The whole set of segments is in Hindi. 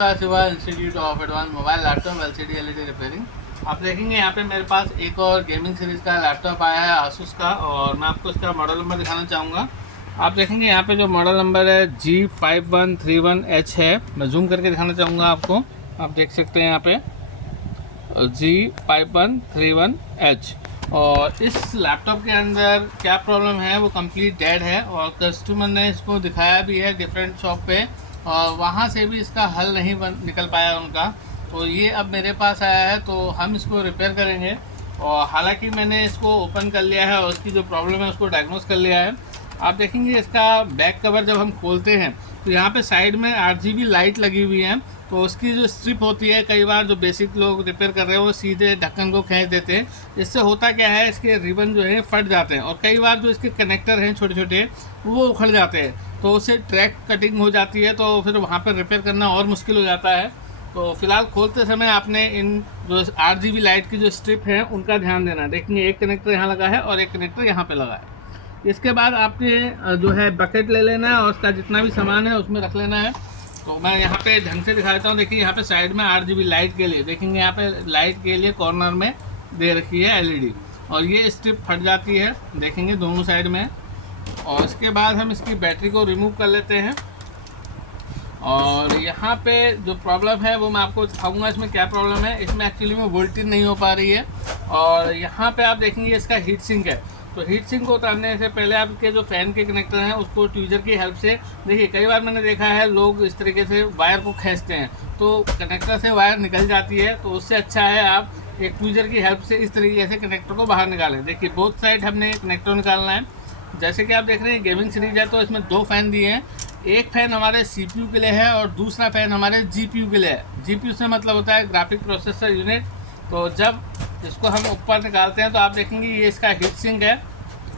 Shiva institute of advance mobile laptop LCD LED repairing. आप देखेंगे यहाँ पे मेरे पास एक और गेमिंग सीरीज़ का लैपटॉप आया है आसूस का, और मैं आपको इसका मॉडल नंबर दिखाना चाहूँगा। आप देखेंगे यहाँ पे जो मॉडल नंबर है G5131H है। मैं जूम करके दिखाना चाहूँगा आपको। आप देख सकते हैं यहाँ पे G5131H। और इस लैपटॉप के अंदर क्या प्रॉब्लम है, वो कंप्लीट डेड है और कस्टमर ने इसको दिखाया भी है डिफरेंट शॉप पे, और वहाँ से भी इसका हल नहीं निकल पाया उनका। तो ये अब मेरे पास आया है, तो हम इसको रिपेयर करेंगे। और हालांकि मैंने इसको ओपन कर लिया है और उसकी जो प्रॉब्लम है उसको डायग्नोस कर लिया है। आप देखेंगे इसका बैक कवर जब हम खोलते हैं तो यहाँ पे साइड में RGB लाइट लगी हुई है। तो उसकी जो स्ट्रिप होती है, कई बार जो बेसिक लोग रिपेयर कर रहे हैं वो सीधे ढक्कन को खींच देते हैं। इससे होता क्या है, इसके रिबन जो है फट जाते हैं, और कई बार जो इसके कनेक्टर हैं छोटे छोटे वो उखड़ जाते हैं, तो उससे ट्रैक कटिंग हो जाती है। तो फिर वहाँ पर रिपेयर करना और मुश्किल हो जाता है। तो फिलहाल खोलते समय आपने इन जो RGB लाइट की जो स्ट्रिप है उनका ध्यान देना। देखेंगे एक कनेक्टर यहाँ लगा है और एक कनेक्टर यहाँ पे लगा है। इसके बाद आपने जो है बकेट ले लेना है और उसका जितना भी सामान है उसमें रख लेना है। तो मैं यहाँ पे ढंग से दिखा देता हूँ। देखिए यहाँ पे साइड में RGB लाइट के लिए, देखेंगे यहाँ पे लाइट के लिए कॉर्नर में दे रखी है LED, और ये स्ट्रिप फट जाती है, देखेंगे दोनों साइड में। और इसके बाद हम इसकी बैटरी को रिमूव कर लेते हैं। और यहाँ पे जो प्रॉब्लम है वो मैं आपको दिखाऊंगा इसमें क्या प्रॉब्लम है। इसमें एक्चुअली में वोल्टेज नहीं हो पा रही है। और यहाँ पे आप देखेंगे इसका हीट सिंक है। तो हीट सिंक को उतारने से पहले आपके जो फ़ैन के कनेक्टर हैं उसको ट्वीज़र की हेल्प से, देखिए कई बार मैंने देखा है लोग इस तरीके से वायर को खींचते हैं तो कनेक्टर से वायर निकल जाती है। तो उससे अच्छा है आप एक ट्वीज़र की हेल्प से इस तरीके से कनेक्टर को बाहर निकालें। देखिए बोथ साइड हमने कनेक्टर निकालना है। जैसे कि आप देख रहे हैं गेमिंग सीरीज है, तो इसमें 2 फ़ैन दिए हैं। एक फ़ैन हमारे CPU के लिए है और दूसरा फ़ैन हमारे GPU के लिए है। GPU से मतलब होता है ग्राफिक प्रोसेसर यूनिट। तो जब इसको हम ऊपर निकालते हैं तो आप देखेंगे ये इसका हीट सिंक है,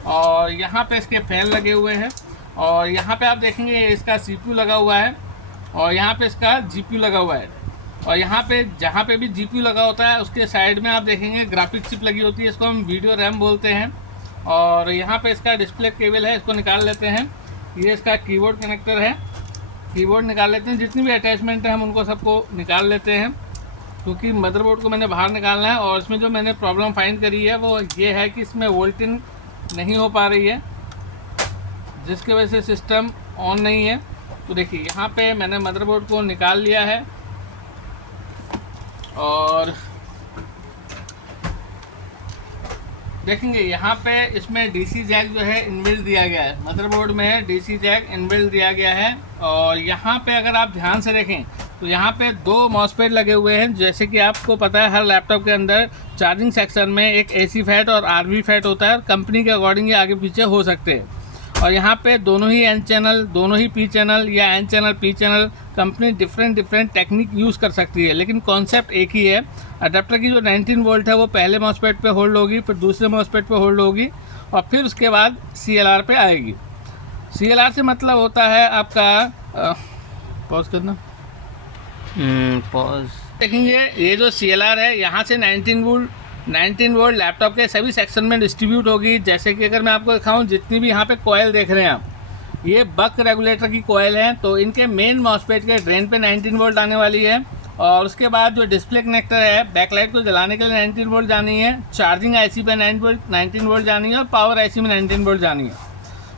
और यहाँ पे इसके फ़ैन लगे हुए हैं, और यहाँ पे आप देखेंगे इसका CPU लगा हुआ है, और यहाँ पे इसका GPU लगा हुआ है। और यहाँ पे जहाँ पे भी GPU लगा होता है उसके साइड में आप देखेंगे ग्राफिक चिप लगी होती है, इसको हम वीडियो रैम बोलते हैं। और यहाँ पे इसका डिस्प्ले केबल है, इसको निकाल लेते हैं। ये इसका कीबोर्ड कनेक्टर है, कीबोर्ड निकाल लेते हैं। जितनी भी अटैचमेंट है हम उनको सबको निकाल लेते हैं, क्योंकि मदरबोर्ड को मैंने बाहर निकालना है। और इसमें जो मैंने प्रॉब्लम फाइंड करी है वो ये है कि इसमें वोल्टेज नहीं हो पा रही है, जिसकी वजह से सिस्टम ऑन नहीं है। तो देखिए यहाँ पे मैंने मदरबोर्ड को निकाल लिया है, और देखेंगे यहाँ पे इसमें DC जैक जो है इनबिल्ट दिया गया है। मदरबोर्ड में DC जैक इनबिल्ट दिया गया है। और यहाँ पे अगर आप ध्यान से देखें तो यहाँ पे 2 मॉसफेट लगे हुए हैं। जैसे कि आपको पता है हर लैपटॉप के अंदर चार्जिंग सेक्शन में एक AC फैट और RV फैट होता है। कंपनी के अकॉर्डिंग ये आगे पीछे हो सकते हैं। और यहाँ पे दोनों ही N चैनल, दोनों ही P चैनल या N channel P channel, company different technique use कर सकती है, लेकिन कॉन्सेप्ट एक ही है। अडेप्टर की जो 19 वोल्ट है वो पहले मॉसफेट पे होल्ड होगी, फिर दूसरे मॉसफेट पे होल्ड होगी, और फिर उसके बाद CLR पे आएगी। CLR से मतलब होता है आपका पॉज करना, पॉज। देखेंगे ये जो CLR है यहाँ से 19 वोल्ट लैपटॉप के सभी सेक्शन में डिस्ट्रीब्यूट होगी। जैसे कि अगर मैं आपको दिखाऊं, जितनी भी यहाँ पे कॉयल देख रहे हैं आप, ये बक रेगुलेटर की कॉयल है। तो इनके मेन मॉसफेट के ड्रेन पे 19 वोल्ट आने वाली है। और उसके बाद जो डिस्प्ले कनेक्टर है, बैकलाइट को जलाने के लिए 19 वोल्ट जानी है, चार्जिंग IC पे 19 वोल्ट जानी है, और पावर IC में 19 वोल्ट जानी है।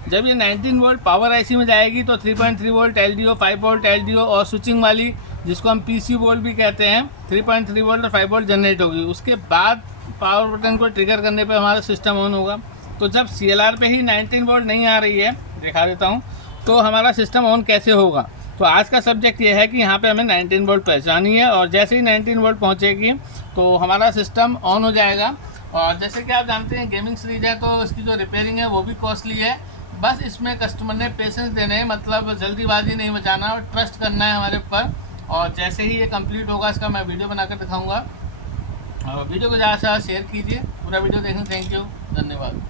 जब ये 19 वोल्ट पावर IC में जाएगी तो 3.3 वोल्ट LDO, 5 वोल्ट LDO और स्विचिंग वाली, जिसको हम PC वोल्ट भी कहते हैं, 3.3 वोल्ट और 5 वोल्ट जनरेट होगी। उसके बाद पावर बटन को ट्रिगर करने पे हमारा सिस्टम ऑन होगा। तो जब CLR पे ही 19 वोल्ट नहीं आ रही है, दिखा देता हूँ, तो हमारा सिस्टम ऑन कैसे होगा। तो आज का सब्जेक्ट ये है कि यहाँ पे हमें 19 वोल्ट पहुँचानी है, और जैसे ही 19 वोल्ट पहुँचेगी तो हमारा सिस्टम ऑन हो जाएगा। और जैसे कि आप जानते हैं गेमिंग सीरीज है, तो इसकी जो रिपेयरिंग है वो भी कॉस्टली है। बस इसमें कस्टमर ने पेशेंस देने हैं, मतलब जल्दीबाजी नहीं मचाना और ट्रस्ट करना है हमारे ऊपर। और जैसे ही ये कंप्लीट होगा इसका मैं वीडियो बनाकर दिखाऊंगा। और वीडियो को ज़्यादा से ज़्यादा शेयर कीजिए। पूरा वीडियो देखने थैंक यू, धन्यवाद।